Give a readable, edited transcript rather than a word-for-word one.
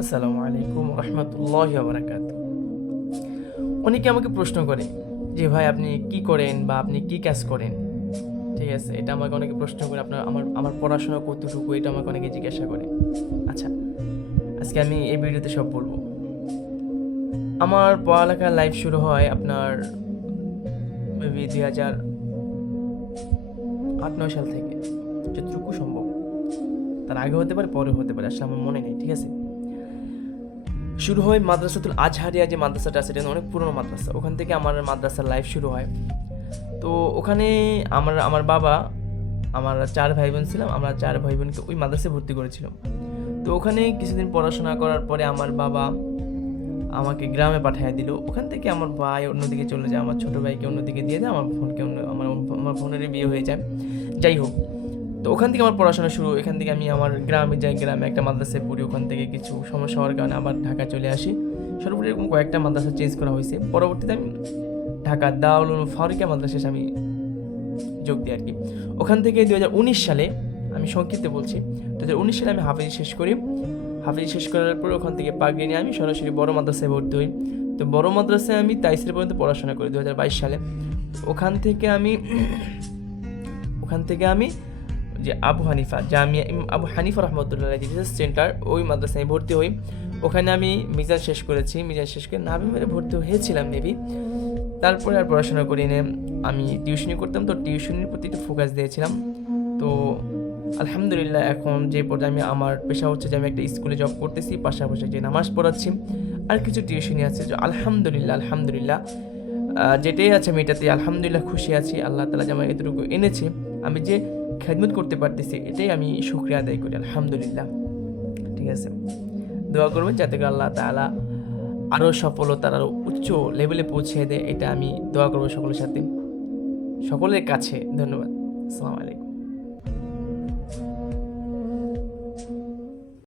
আসসালামু আলাইকুম রহমতুল্লাহি ওয়া বারাকাতুহু। অনেকে আমাকে প্রশ্ন করে যে ভাই আপনি কি করেন বা আপনি কি কাজ করেন? ঠিক আছে, এটা আমাকে অনেকে প্রশ্ন করে আপনার আমার আমার পড়াশোনা কতটুকু, এটা আমাকে অনেকে জিজ্ঞাসা করে। আচ্ছা, আজকে আমি এই ভিডিওতে সব বলবো। আমার পড়ালেখার লাইফ শুরু হয় আপনার মেবি 2008-9 সাল থেকে, যতটুকু সম্ভব। তার আগে হতে পারে, পরে হতে পারে, আসলে আমার মনে নেই। ঠিক আছে, শুরু হয় মাদ্রাসাতুল আজহারিয়া, যে মাদ্রাসাটা আছে এটা অনেক পুরনো মাদ্রাসা। ওখান থেকে আমার মাদ্রাসার লাইফ শুরু হয়। তো ওখানে আমার আমার বাবা, আমার 4 ভাই বোন ছিলাম, আমরা 4 ভাই বোনকে ওই মাদ্রাসায় ভর্তি করেছিলাম। তো ওখানে কিছুদিন পড়াশোনা করার পরে আমার বাবা আমাকে গ্রামে পাঠিয়ে দিল। ওখান থেকে আমার ভাই অন্যদিকে চলে যায়, আমার ছোটো ভাইকে অন্যদিকে দিয়ে দেয়, আমার বোনকে আমার বোনেরই বিয়ে হয়ে যায়। যাই হোক, তো ওখান থেকে আমার পড়াশোনা শুরু। এখান থেকে আমি আমার গ্রামে যাই, গ্রামে একটা মাদ্রাসায় পড়ি। ওখান থেকে কিছু সমস্যা হওয়ার কারণে আবার ঢাকা চলে আসি। সর্বোপরি এরকম কয়েকটা মাদ্রাসা চেঞ্জ করা হয়েছে। পরবর্তীতে আমি ঢাকার দারুল উলুম ফারুকিয়া মাদ্রাসায় আমি যোগ দিই আর কি। ওখান থেকে 2019 সালে, আমি সংক্ষিপ্তে বলছি, 2019 সালে আমি হাফেজি শেষ করি। হাফেজি শেষ করার পর ওখান থেকে পাগড়ি নিয়ে আমি সরাসরি বড় মাদ্রাসায় ভর্তি হই। তো বড় মাদ্রাসায় আমি তাইসির পর্যন্ত পড়াশোনা করি 2022 সালে। ওখান থেকে আমি যে আবু হানিফা জামিয়া আবু হানিফা রহমতুল্লাহ রিসার্চ সেন্টার, ওই মাদ্রাসায় ভর্তি হই। ওখানে আমি মিজান শেষ করেছি। মিজান শেষ করে নাবি মেরে ভর্তি হয়েছিলাম মেবি। তারপরে আর পড়াশোনা করি না। আমি টিউশনি করতাম, তো টিউশনির প্রতি একটু ফোকাস দিয়েছিলাম। তো আলহামদুলিল্লাহ এখন যে পর্যায়ে আমার পেশা হচ্ছে যে আমি একটা স্কুলে জব করতেছি, পাশাপাশি যে নামাজ পড়াচ্ছি, আর কিছু টিউশনি আছে। যে আলহামদুলিল্লাহ যেটাই আছে আমি এটাতে আলহামদুলিল্লাহ খুশি আছি। আল্লাহ তাআলা যে আমাকে এতটুকু এনেছে, আমি যে খেদমত করতে পারতেছি, এটাই আমি শুকরিয়া আদায় করি আলহামদুলিল্লাহ। ঠিক আছে, দোয়া করবেন যাতে করে আল্লাহ তাআলা আরও সফলতার আরও উচ্চ লেভেলে পৌঁছে দেয়। এটা আমি দোয়া করবো সকলের সাথে, সকলের কাছে। ধন্যবাদ। আসসালামু আলাইকুম।